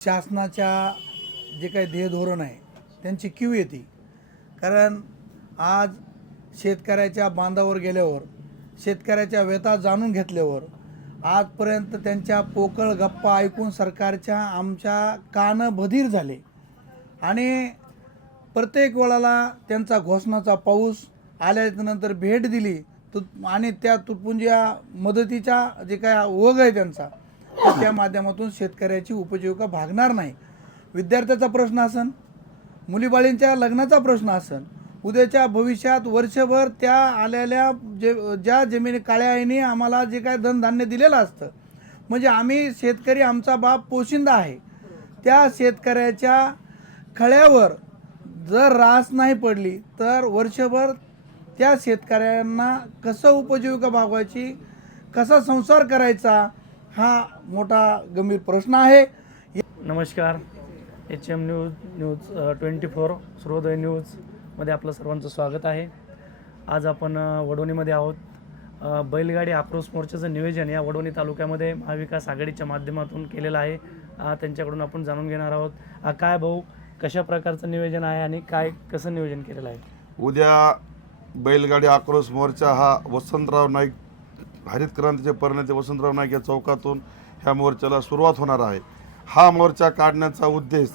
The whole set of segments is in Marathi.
शासनाच्या जे काही ध्येय धोरण आहे त्यांची क्यू येते. कारण आज शेतकऱ्याच्या बांधावर गेल्यावर शेतकऱ्याच्या व्यथा जाणून घेतल्यावर आजपर्यंत त्यांच्या पोकळ गप्पा ऐकून सरकारच्या आमच्या कान बधीर झाले. आणि प्रत्येक वेळाला त्यांचा घोषणाचा पाऊस आल्यानंतर भेट दिली तु- आणि त्या तुटपुंज्या मदतीचा जे काय ओघ आहे त्यांचा हो. त्या माध्यमातून शेतकऱ्याची उपजीविका भागणार नाही. विद्यार्थ्याचा प्रश्न असन मुलीबाळींच्या लग्नाचा प्रश्न असन उद्याच्या भविष्यात वर्षभर त्या आलेल्या जे ज्या जमिनी काळ्या आईने आम्हाला जे काय धनधान्य दिलेलं असतं म्हणजे आम्ही शेतकरी आमचा बाप पोशिंदा आहे. त्या शेतकऱ्याच्या खळ्यावर जर रास नाही पडली तर वर्षभर त्या शेतकऱ्यांना कसं उपजीविका भागवायची कसा संसार करायचा हा मोठा गंभीर प्रश्न आहे. नमस्कार. H M news news twenty four Suryoday न्यूजमध्ये आपलं सर्वांचं स्वागत आहे. आज आपण अ, वडवणीमध्ये आहोत. बैलगाडी आक्रोश मोर्चाचं नियोजन या वडवणी तालुक्यामध्ये महाविकास आघाडीच्या माध्यमातून केलेलं आहे. त्यांच्याकडून आपण जाणून घेणार आहोत. काय भाऊ कशा प्रकारचं नियोजन आहे आणि काय कसं नियोजन केलेलं आहे? उद्या बैलगाडी आक्रोश मोर्चा हा वसंतराव नाईक हरित क्रांतीचे परिणते वसंतराव नाईक या चौकातून ह्या मोर्चाला सुरुवात होणार आहे. हा मोर्चा काढण्याचा उद्देश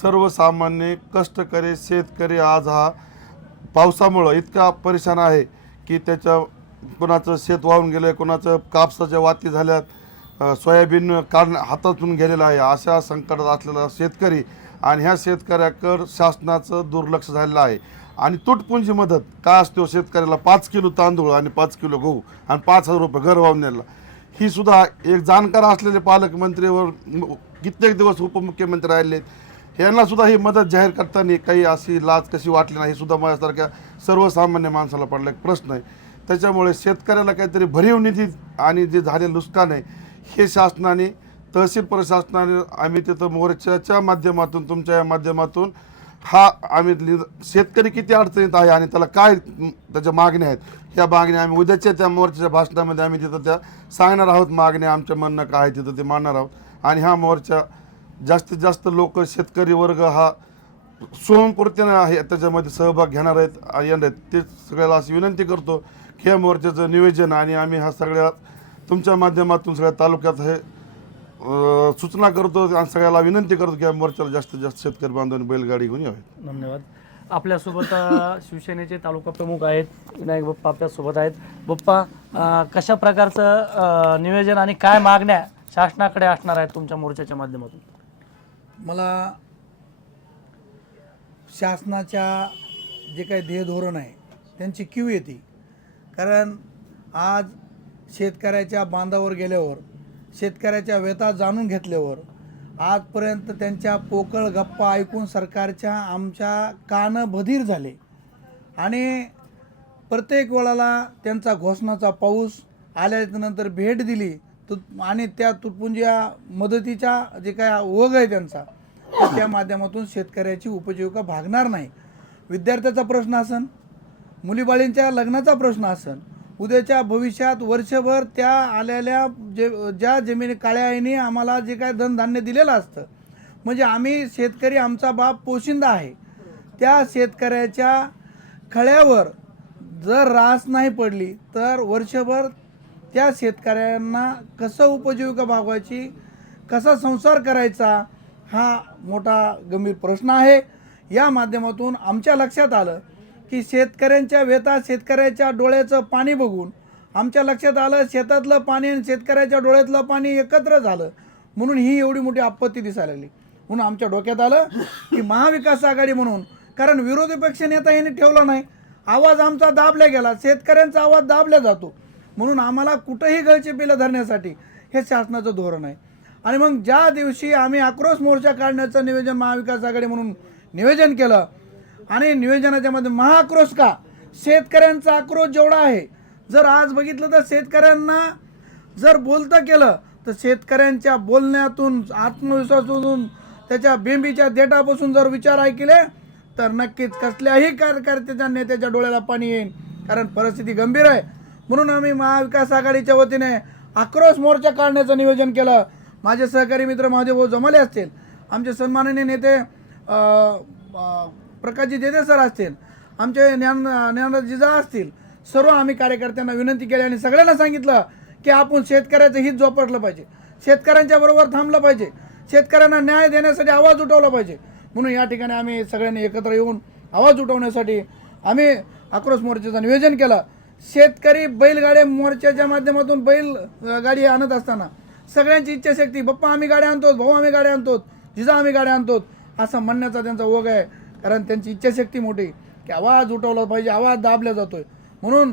सर्वसामान्य कष्टकरी शेतकरी आज हा पावसामुळं इतका परेशान आहे की त्याच्या कोणाचं शेत वाहून गेलं कोणाचं कापसाच्या वाती झाल्यात सोयाबीन काढ हातातून गेलेलं आहे अशा संकटात असलेला शेतकरी आणि ह्या शेतकऱ्याकडं शासनाचं दुर्लक्ष झालेलं आहे. आणि तुटपुंजी मदत. काय असतो हो, शेतकऱ्याला पाच किलो तांदूळ आणि पाच किलो गहू आणि पाच हजार रुपये घर वाहून नेला. ही सुद्धा एक जाणकार असलेले पालकमंत्रीवर कित्येक दिवस उपमुख्यमंत्री राहिले यांना सुद्धा ही मदत जाहीर करताना काही अशी लाच कशी वाटली नाही हे सुद्धा माझ्यासारख्या सर्वसामान्य माणसाला पडला एक प्रश्न आहे. त्याच्यामुळे शेतकऱ्याला काहीतरी भरीव निधी आणि जे झाले नुकसान आहे हे शासनाने तहसील प्रशासनाने आम्ही तिथं मोर्चाच्या माध्यमातून तुमच्या या माध्यमातून हा आम्ही शेतकरी किती अडचणीत आहे आणि त्याला काय त्याच्या मागण्या आहेत? ह्या मागण्या आम्ही उद्याच्या त्या मोर्चाच्या भाषणामध्ये आम्ही तिथं त्या सांगणार आहोत मागण्या आमच्या म्हणणं काय आहे तिथं ते मांडणार आहोत. आणि हा मोर्चा जास्तीत जास्त लोक शेतकरी वर्ग हा स्वयंपूर्तीनं आहे त्याच्यामध्ये सहभाग घेणार आहेत येणार आहेत. ते सगळ्याला अशी विनंती करतो की या मोर्चाचं नियोजन आणि आम्ही हा सगळ्या तुमच्या माध्यमातून सगळ्या तालुक्यात हे सूचना करतो आणि सगळ्याला विनंती करतो की या मोर्चाला जास्तीत जास्त शेतकरी बांधवांनी बैलगाडी घेऊन यावेत धन्यवाद. आपल्यासोबत अ, शिवसेनेचे तालुका प्रमुख आहेत विनायक बाप्पा आपल्यासोबत आहेत. बाप्पा अ, कशा प्रकारचं अ, नियोजन आणि काय मागण्या शासनाकडे असणार आहेत तुमच्या मोर्चाच्या माध्यमातून? मला शासनाच्या जे काही ध्येय धोरण आहे त्यांची क्यू येते. कारण आज शेतकऱ्याच्या बांधावर गेल्यावर शेतकऱ्याच्या व्यथा जाणून घेतल्यावर आजपर्यंत त्यांच्या पोकळ गप्पा ऐकून सरकारच्या आमच्या कान बधीर झाले. आणि प्रत्येक वेळाला त्यांचा घोषणाचा पाऊस आल्यानंतर भेट दिली तु आणि त्या तुटपुंज्या मदतीच्या जे काय ओघ आहे त्यांचा त्या माध्यमातून शेतकऱ्याची उपजीविका भागणार नाही. विद्यार्थ्याचा प्रश्न असन मुलीबाळींच्या लग्नाचा प्रश्न असन उद्याच्या भविष्यात वर्षभर त्या आलेल्या जे ज्या जमिनी काळ्या आईने आम्हाला जे काय धनधान्य दिलेलं असतं म्हणजे आम्ही शेतकरी आमचा बाप पोशिंदा आहे. त्या शेतकऱ्याच्या खळ्यावर जर रास नाही पडली तर वर्षभर त्या शेतकऱ्यांना कसं उपजीविका भागवायची कसा संसार करायचा हा मोठा गंभीर प्रश्न आहे. या माध्यमातून आमच्या लक्षात आलं की शेतकऱ्यांच्या वेतात शेतकऱ्याच्या डोळ्याचं पाणी बघून आमच्या लक्षात आलं शेतातलं पाणी आणि शेतकऱ्याच्या डोळ्यातलं पाणी एकत्र झालं. म्हणून ही एवढी मोठी आपत्ती दिसायला लागली. म्हणून आमच्या डोक्यात आलं की महाविकास आघाडी म्हणून कारण विरोधी पक्ष नेता यांनी ठेवला नाही. आवाज आमचा दाबला गेला शेतकऱ्यांचा आवाज दाबला जातो. म्हणून आम्हाला कुठंही गळची पिलं धरण्यासाठी हे शासनाचं धोरण आहे. आणि मग ज्या दिवशी आम्ही आक्रोश मोर्चा काढण्याचं नियोजन महाविकास आघाडी म्हणून नियोजन केलं आणि नियोजनाच्या मध्ये महाक्रोश का? शेतकऱ्यांचा आक्रोश जेवढा आहे. जर आज बघितलं तर शेतकऱ्यांना जर बोलतं केलं तर शेतकऱ्यांच्या बोलण्यातून आत्मविश्वासातून त्याच्या बेंबीच्या देठापासून जर विचार ऐकले तर नक्कीच कसल्याही कार्यकर्त्याच्या नेत्याच्या डोळ्याला पाणी येईल कारण परिस्थिती गंभीर आहे. म्हणून आम्ही महाविकास आघाडीच्या वतीने आक्रोश मोर्चा काढण्याचं नियोजन केलं. माझे सहकारी मित्र महादेव भाऊ जमाले असतील. आमचे सन्माननीय नेते प्रकाशजी देदे सर असतील आमचे ज्ञान ज्ञान जिजा असतील सर्व आम्ही कार्यकर्त्यांना विनंती केली आणि सगळ्यांना सांगितलं की आपण शेतकऱ्याचं हित जोपासलं पाहिजे. शेतकऱ्यांच्या बरोबर थांबलं पाहिजे. शेतकऱ्यांना न्याय देण्यासाठी आवाज उठवला पाहिजे. म्हणून या ठिकाणी आम्ही सगळ्यांनी एकत्र येऊन आवाज उठवण्यासाठी आम्ही आक्रोश मोर्चाचं नियोजन केलं. शेतकरी बैलगाडी मोर्चाच्या माध्यमातून बैल गाडी आणत असताना सगळ्यांची इच्छाशक्ती बाप्पा आम्ही गाड्या आणतो भाऊ आम्ही गाड्या आणतो जिजा आम्ही गाड्या आणतो असं म्हणण्याचा त्यांचा ओघ आहे. कारण त्यांची इच्छाशक्ती मोठी की आवाज उठवला पाहिजे आवाज दाबला जातोय. म्हणून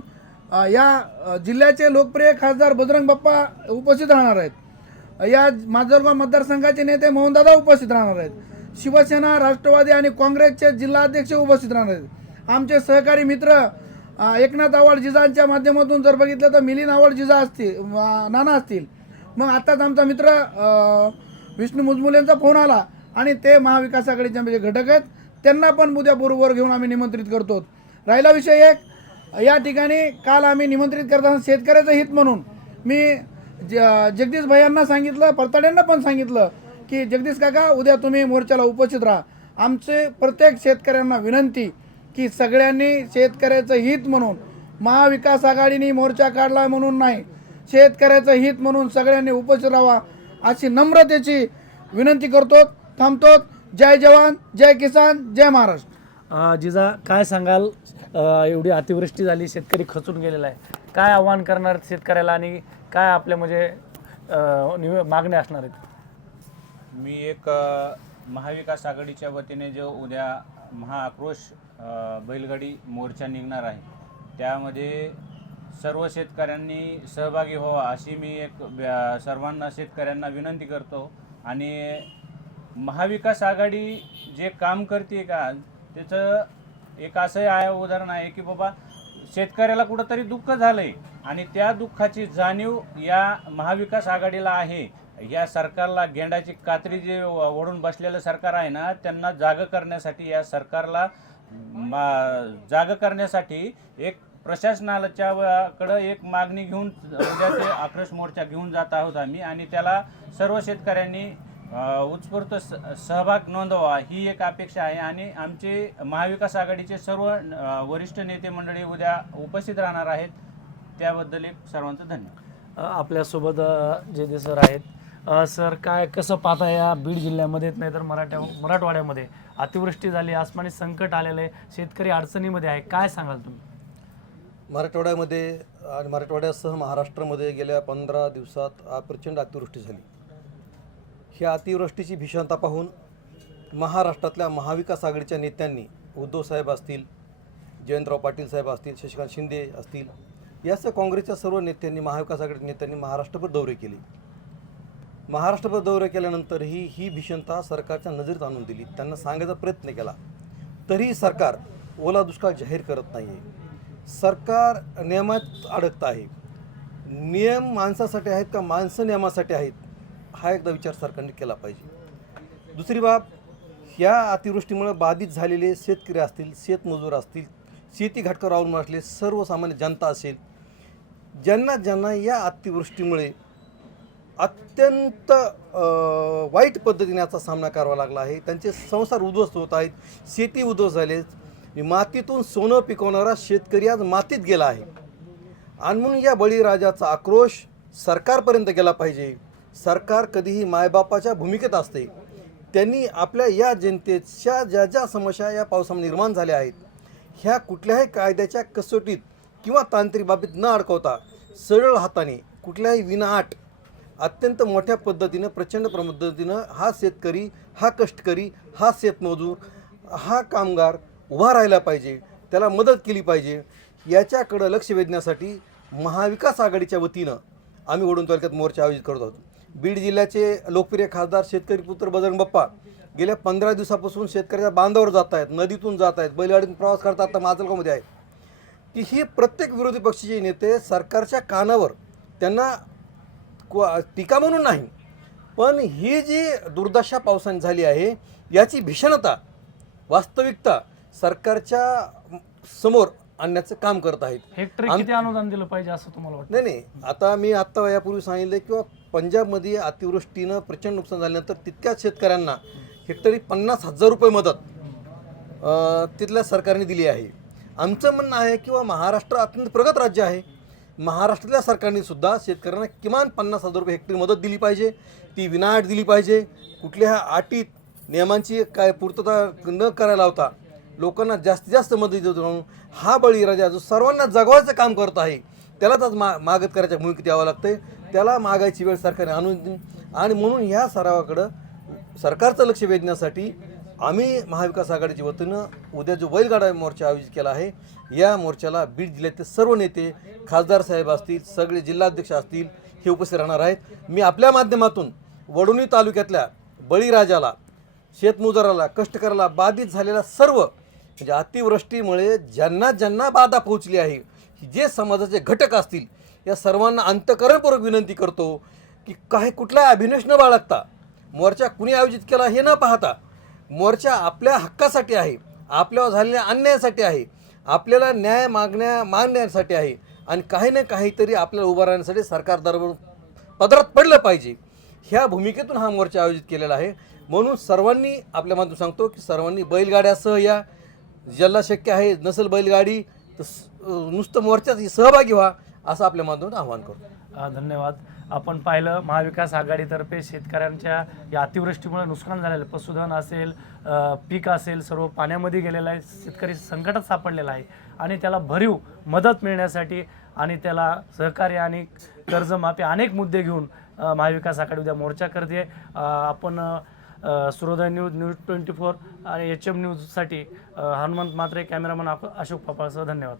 या जिल्ह्याचे लोकप्रिय खासदार बजरंग बाप्पा उपस्थित राहणार आहेत. या माजलगाव मतदारसंघाचे नेते मोहनदादा उपस्थित राहणार आहेत. शिवसेना राष्ट्रवादी आणि काँग्रेसचे जिल्हाध्यक्ष उपस्थित राहणार आहेत. आमचे सहकारी मित्र एकनाथ आव्हाड जिजांच्या माध्यमातून जर बघितलं तर मिलिंद आव्हाड जिजा असतील नाना असतील. मग आत्ताच आमचा मित्र विष्णू मुजमुलेंचा फोन आला आणि ते महाविकास आघाडीचे घटक आहेत. त्यांना पण उद्या बरोबर घेऊन आम्ही निमंत्रित करतो. राहिला विषय एक या ठिकाणी काल आम्ही निमंत्रित करताना शेतकऱ्याचं हित म्हणून मी ज जगदीश भैयांना सांगितलं परताड्यांना पण सांगितलं की जगदीश काका उद्या तुम्ही मोर्चाला उपस्थित राहा. आमचे प्रत्येक शेतकऱ्यांना विनंती की सगळ्यांनी शेतकऱ्याचं हित म्हणून महाविकास आघाडीने मोर्चा काढला म्हणून नाही शेतकऱ्याचं हित म्हणून सगळ्यांनी उपस्थित राहावा अशी नम्रतेची विनंती करतो थांबतो जय जवान जय किसान जय महाराष्ट्र. अ, जिजा काय सांगाल? अ, एवढी अतिवृष्टी झाली शेतकरी खचून गेलेला आहे. काय आव्हान करणार शेतकऱ्याला आणि काय आपल्या म्हणजे अ, निव- मागण्या असणार आहेत? मी एक अ, महाविकास आघाडीच्या वतीने जो उद्या महाआक्रोश अ, बैलगाडी मोर्चा निघणार आहे त्यामध्ये सर्व शेतकऱ्यांनी सहभागी व्हावा अशी मी एक व्या- सर्वांना शेतकऱ्यांना विनंती करतो. आणि महाविकास आघाडी जे काम करते का त्याचं एक असं आहे उदाहरण आहे की बाबा शेतकऱ्याला कुठंतरी दुःख झालंय आणि त्या दुःखाची जाणीव या महाविकास आघाडीला आहे. या सरकारला गेंडाची कात्री जे व- ओढून बसलेलं सरकार आहे ना त्यांना जाग करण्यासाठी या सरकारला मा- जाग करण्यासाठी एक प्रशासनाच्या कडं एक मागणी घेऊन उद्या ते आक्रोश मोर्चा घेऊन जात आहोत आम्ही आणि त्याला सर्व शेतकऱ्यांनी उत्स्फूर्त स- सहभाग नोंदवा ही एक अपेक्षा आहे आणि आमचे महाविकास आघाडीचे सर्व वरिष्ठ नेते मंडळी उद्या उपस्थित राहणार आहेत. त्याबद्दल एक सर्वांचं धन्यवाद. आपल्यासोबत जे जे सर आहेत सर काय कसं पाहता या बीड जिल्ह्यामध्येच नाही तर मराठ्या मराठवाड्यामध्ये? अतिवृष्टी झाली आसमानी संकट आलेलं आहे शेतकरी अडचणीमध्ये आहे काय सांगाल तुम्ही? मराठवाड्यामध्ये आणि मराठवाड्यासह महाराष्ट्रामध्ये गेल्या पंधरा दिवसात प्रचंड अतिवृष्टी झाली. ह्या अतिवृष्टीची भीषणता पाहून महाराष्ट्रातल्या महाविकास आघाडीच्या नेत्यांनी उद्धव साहेब असतील जयंतराव पाटील साहेब असतील शशिकांत शिंदे असतील यासह काँग्रेसच्या सर्व नेत्यांनी महाविकास आघाडीच्या नेत्यांनी महाराष्ट्रभर दौरे केले. महाराष्ट्रभर दौरे केल्यानंतरही ही भीषणता सरकारच्या नजरेत आणून दिली. त्यांना सांगायचा प्रयत्न केला. तरीही सरकार ओला दुष्काळ जाहीर करत नाही आहे सरकार नियमात अडकत आहे. नियम माणसासाठी आहेत का? माणसं नियमासाठी आहेत? हा एकदा विचार सरकारने केला पाहिजे. दुसरी बाब या अतिवृष्टीमुळे बाधित झालेले शेतकरी असतील शेतमजूर असतील शेती घटकावर अवलंबून असलेले सर्वसामान्य जनता असेल ज्यांना ज्यांना या अतिवृष्टीमुळे अत्यंत वाईट पद्धतीने याचा सामना करावा लागला आहे. त्यांचे संसार उद्ध्वस्त होत आहेत शेती उद्ध्वस्त झाले मातीतून सोनं पिकवणारा शेतकरी आज मातीत गेला आहे. आणि म्हणून या बळीराजाचा आक्रोश सरकारपर्यंत गेला पाहिजे. सरकार कधीही मायबापाच्या भूमिकेत असते. त्यांनी आपल्या या जनतेच्या ज्या ज्या समस्या या पावसामुळे निर्माण झाल्या आहेत ह्या कुठल्याही कायद्याच्या कसोटीत किंवा तांत्रिक बाबीत न अडकवता सरळ हाताने कुठल्याही विनाआट अत्यंत मोठ्या पद्धतीनं प्रचंड पद्धतीनं हा शेतकरी हा कष्टकरी हा शेतमजूर हा कामगार उभा राहिला पाहिजे त्याला मदत केली पाहिजे याच्याकडं लक्ष वेधण्यासाठी महाविकास आघाडीच्या वतीनं आम्ही ओढून तालुक्यात मोर्चा आयोजित करत आहोत बीड जिल्ह्याचे लोकप्रिय खासदार शेतकरी पुत्र बजरंग बाप्पा गेल्या पंधरा दिवसापासून शेतकऱ्याच्या बांधावर जात आहेत नदीतून जात आहेत बैलगाडीतून प्रवास करतात आता माजलगावमध्ये आहेत. की ही प्रत्येक विरोधी पक्षाचे नेते सरकारच्या कानावर त्यांना टीका म्हणून नाही पण ही जी दुर्दशा पावसाने झाली आहे याची भीषणता वास्तविकता सरकारच्या समोर आणण्याचं काम करत आहेत. हेक्टरी आम- किती अनुदान दिलं पाहिजे असं तुम्हाला वाटतं? नाही नाही. आता मी आत्ता यापूर्वी सांगितलं किंवा पंजाबमध्ये अतिवृष्टीनं प्रचंड नुकसान झाल्यानंतर तितक्याच शेतकऱ्यांना हेक्टरी पन्नास हजार रुपये मदत तिथल्या सरकारने दिली आहे. आमचं म्हणणं आहे किंवा महाराष्ट्र अत्यंत प्रगत राज्य आहे. महाराष्ट्रातल्या सरकारने सुद्धा शेतकऱ्यांना किमान पन्नास हजार रुपये हेक्टरी मदत दिली पाहिजे. ती विनाअट दिली पाहिजे. कुठल्या अटीत नियमांची काय पूर्तता न करायला होता लोकांना जास्तीत जास्त मदत देतो म्हणून हा बळीराजा जो सर्वांना जगवायचं काम करत आहे त्यालाच आज मा मागत करायच्या भूमिकेत यावं लागते त्याला मागायची वेळ सरकारने आणून आणि म्हणून ह्या सरावाकडं सरकारचं लक्ष वेधण्यासाठी आम्ही महाविकास आघाडीच्या वतीनं उद्या जो बैलगाडा मोर्चा आयोजित केला आहे या मोर्चाला बीड जिल्ह्याचे सर्व नेते खासदार साहेब असतील सगळे जिल्हाध्यक्ष असतील हे उपस्थित राहणार आहेत. मी आपल्या माध्यमातून वडोणी तालुक्यातल्या बळीराजाला शेतमजुराला कष्टकऱ्याला बाधित झालेल्या सर्व म्हणजे अतिवृष्टीमुळे ज्यांना ज्यांना बाधा पोहोचली आहे जे समाजाचे घटक असतील या सर्वांना अंतकरणपूर्वक विनंती करतो की काही कुठला अभिनश न बाळगता मोर्चा कुणी आयोजित केला हे न पाहता मोर्चा आपल्या हक्कासाठी आहे आपल्यावर झालेल्या अन्यायासाठी आहे आपल्याला न्याय मागण्या मागण्यासाठी आहे आणि काही ना काहीतरी आपल्याला उभं राहण्यासाठी सरकार दरबार पदरात पडलं पाहिजे. ह्या भूमिकेतून हा मोर्चा आयोजित केलेला आहे. म्हणून सर्वांनी आपल्या माध्यम सांगतो की सर्वांनी बैलगाड्यासह या. ज्याला शक्य आहे नसेल बैलगाडी तर नुसतं मोर्चात सहभागी व्हा असं आपल्या माध्यमातून आवाहन करतो धन्यवाद आपण पाहिलं महाविकास आघाडीतर्फे शेतकऱ्यांच्या या अतिवृष्टीमुळे नुकसान झालेलं आहे. पशुधन असेल पीक असेल सर्व पाण्यामध्ये गेलेलं आहे शेतकरी संकटात सापडलेला आहे आणि त्याला भरीव मदत मिळण्यासाठी आणि त्याला सहकार्य आणि कर्जमाफी अनेक मुद्दे घेऊन महाविकास आघाडी उद्या मोर्चा करते आपण Suryoday news news twenty four आणि एच एम न्यूजसाठी हनुमंत मात्रे कॅमेरामन अशोक पापाळसह धन्यवाद.